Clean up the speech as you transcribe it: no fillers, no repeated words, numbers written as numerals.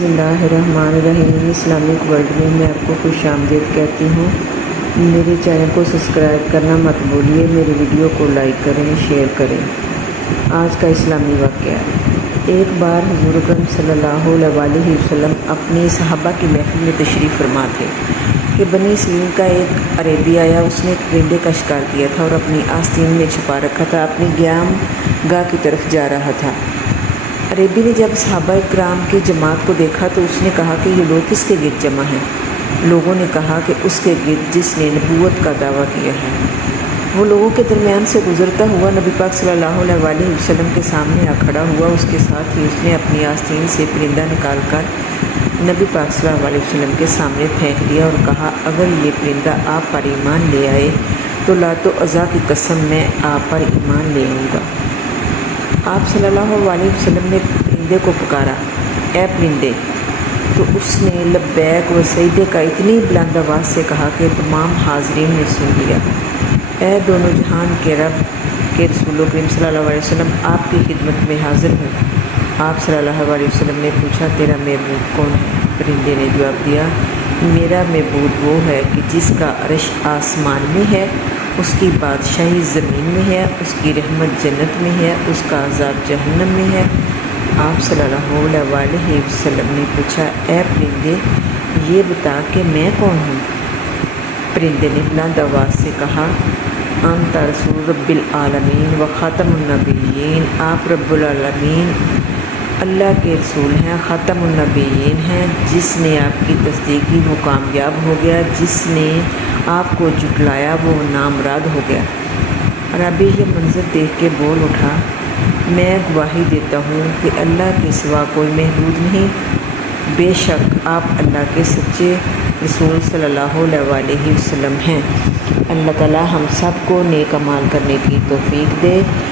بسم اللہ الرحمن الرحیم۔ اسلامک ورلڈ میں آپ کو خوش آمدید کہتی ہوں۔ میرے چینل کو سبسکرائب کرنا مت بھولیے، میری ویڈیو کو لائک کریں، شیئر کریں۔ آج کا اسلامی واقعہ۔ ایک بار حضور اکرم صلی اللہ علیہ وسلم اپنی صحابہ کی محفل میں تشریف فرما تھے کہ بنی اسرائیل کا ایک عربی آیا۔ اس نے ایک پرندے کا شکار کیا تھا اور اپنی آستین میں چھپا رکھا تھا، اپنی قیام گاہ کی طرف جا رہا تھا۔ عربی نے جب صحابہ کرام کی جماعت کو دیکھا تو اس نے کہا کہ یہ لوگ کس کے گرد جمع ہیں؟ لوگوں نے کہا کہ اس کے گرد جس نے نبوت کا دعویٰ کیا ہے۔ وہ لوگوں کے درمیان سے گزرتا ہوا نبی پاک صلی اللہ علیہ وسلم کے سامنے آ کھڑا ہوا۔ اس کے ساتھ ہی اس نے اپنی آستین سے پرندہ نکال کر نبی پاک صلی اللہ علیہ وسلم کے سامنے پھینک دیا اور کہا، اگر یہ پرندہ آپ پر ایمان لے آئے تو لات و عزا کی قسم میں آپ پر ایمان لے آؤں گا۔ آپ صلی اللہ علیہ وسلم نے پرندے کو پکارا، اے پرندے! تو اس نے لبیک و سجدے کا اتنی بلند آواز سے کہا کہ تمام حاضرین نے سن لیا۔ اے دونوں جہان کے رب کے رسول کریم صلی اللہ علیہ وسلم، آپ کی خدمت میں حاضر ہوں۔ آپ صلی اللہ علیہ وسلم نے پوچھا، تیرا معبود کون ہے؟ پرندے نے جواب دیا، میرا معبود وہ ہے کہ جس کا عرش آسمان میں ہے، اس کی بادشاہی زمین میں ہے، اس کی رحمت جنت میں ہے، اس کا عذاب جہنم میں ہے۔ آپ صلی اللہ علیہ وسلم نے پوچھا، اے پرندے، یہ بتا کہ میں کون ہوں؟ پرندے نے بلند آواز سے کہا، انت رسول رب العالمین و خاتم النبیین، آپ رب العالمین اللہ کے رسول ہیں، خاتم النبیین ہیں۔ جس نے آپ کی تصدیق کی وہ کامیاب ہو گیا، جس نے آپ کو جھٹلایا وہ نامراد ہو گیا۔ عربی یہ منظر دیکھ کے بول اٹھا، میں گواہی دیتا ہوں کہ اللہ کے سوا کوئی معبود نہیں، بے شک آپ اللہ کے سچے رسول صلی اللہ علیہ وسلم ہیں۔ اللہ تعالی ہم سب کو نیک اعمال کرنے کی توفیق دے۔